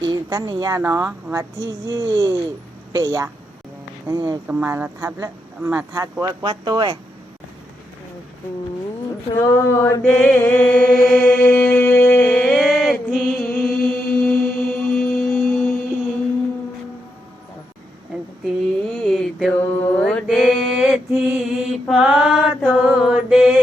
ý tani ya nó và thi gì bể ya mà là tháp lắm mà tháp quá quá tôi thô đê thi thô đê thi phó thô đê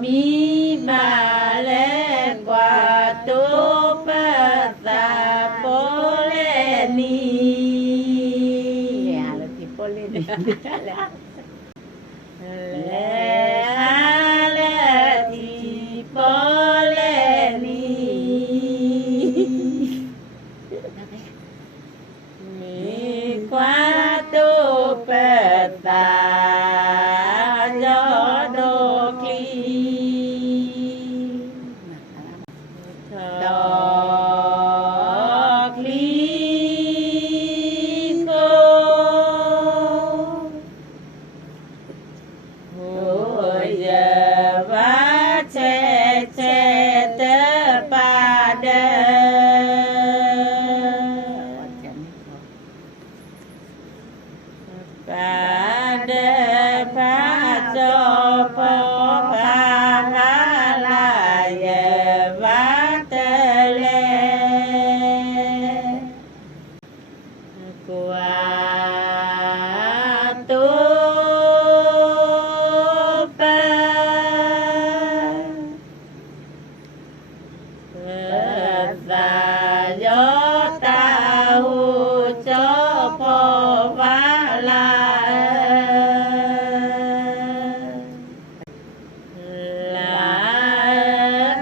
mi ba le qua tu pa thì bỏ lên mi qua tu bê ta gió đô kli đô kli cô hồi giờ vá che che tơ ba đơ ba đơ ba cho po ba ba la giờ vá tơ lê qua tu và gió ta hu cho po va la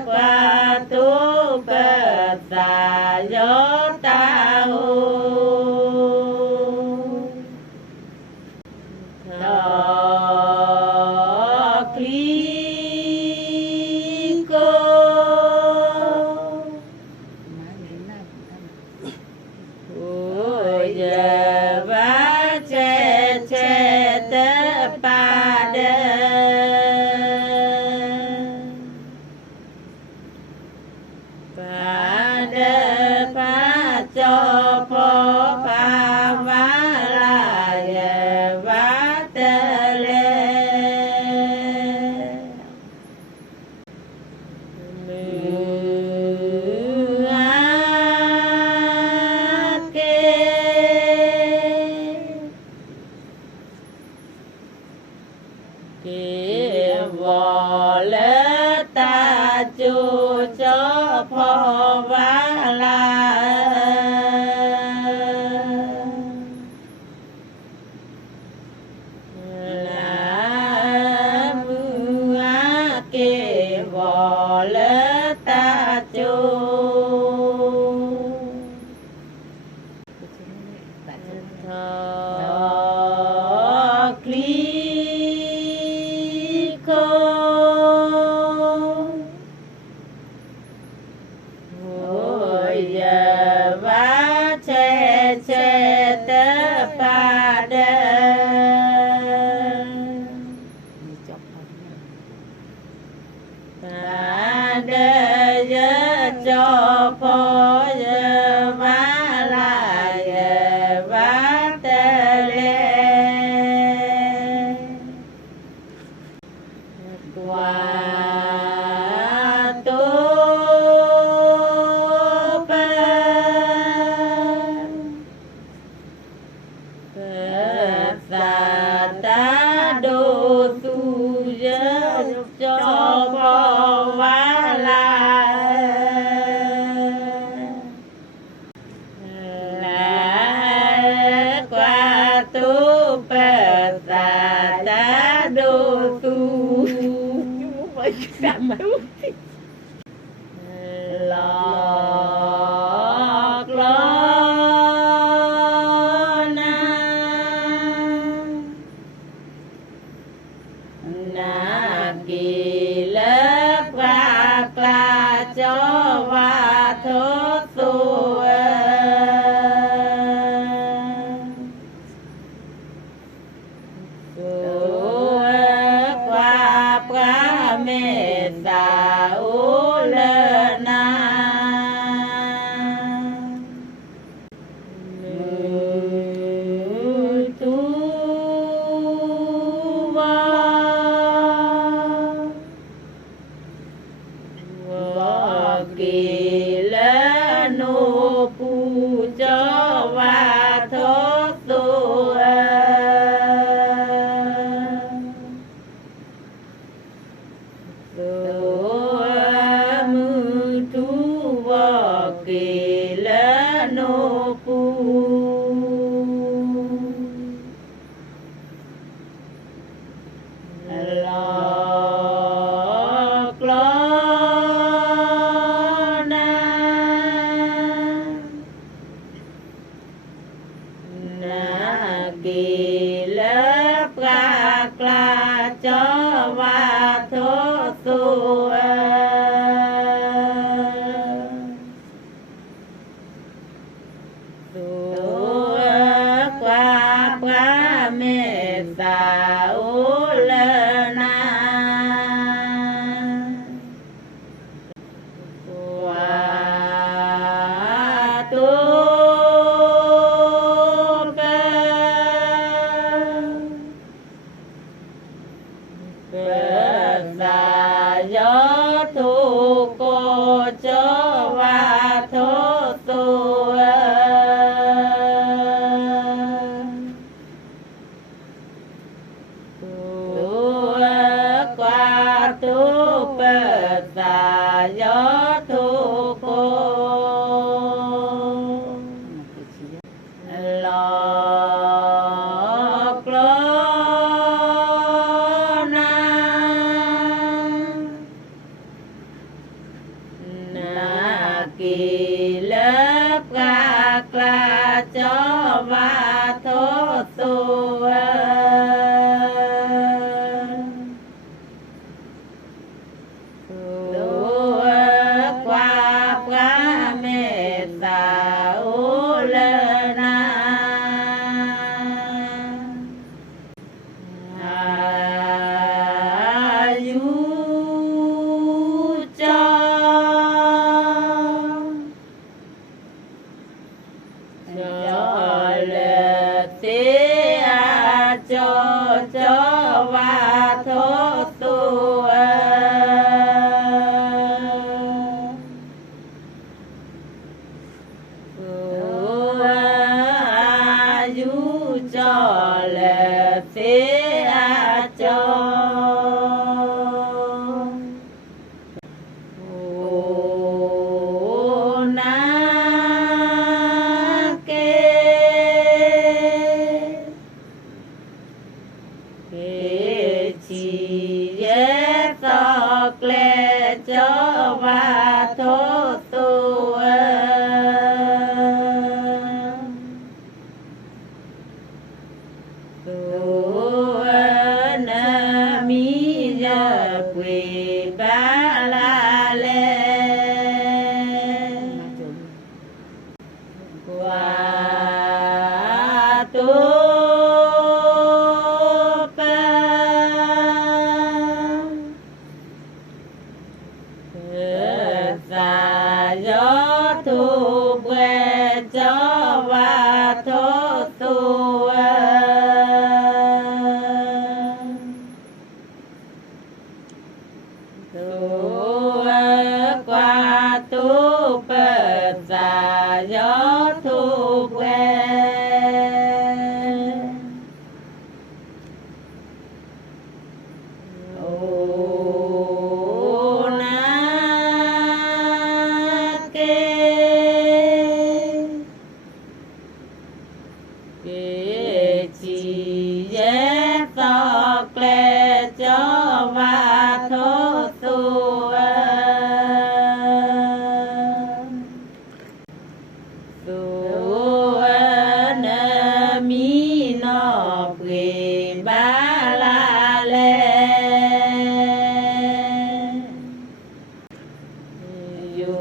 qua tu bờ và gió ta hu thọ kli cô ôi giờ vá che che tơ ba đơ ba đơ ba cho po ba vá la giờ vá tơ lê kia vò lỡ ta chu cho po va la mưa kia vò lỡ ta chu thọ kli ôi giờ vá che che tơ ba đơ ba đơ giờ cho po giờ vá la giờ vá tơ lê qua tu và ta đô tu giờ cho po va la qua tu bờ và ta đô tu lọt lo na kỳ lớp và cla cho và thốt tu qua qua mê sa u lơ na kỳ lỡ nô pu cho và thốt tu mư tu vò kỳ lỡ nô pu kỳ lớp ra cho và thô tu qua mê sa u lơ na kỳ lớp ra cho và thô tu qua mê sa u lơ na cho và thô tu du cho lệ thế cho cho và thô tu na mi giờ quỳ ba la lê qua tu thu quê cho và thô tu qua tu bờ già gió thu quê chỉ dễ tọt lệ cho và thô tu nơ mi nó quỳ ba la lê dù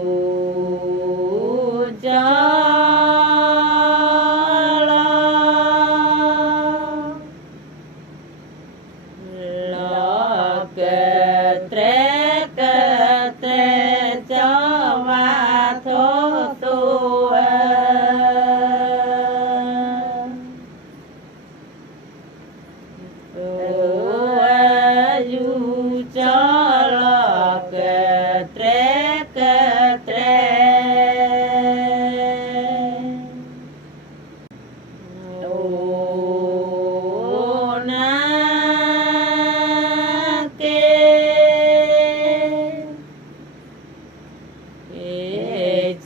cho cho và thô tu du cho lo ke tre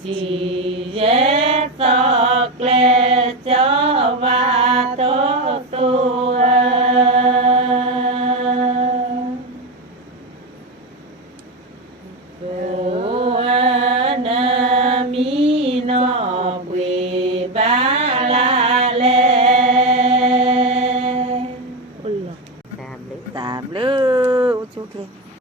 chỉ dễ tọt lệ cho và thô tu nơ mi nó quỳ ba la lê chút đi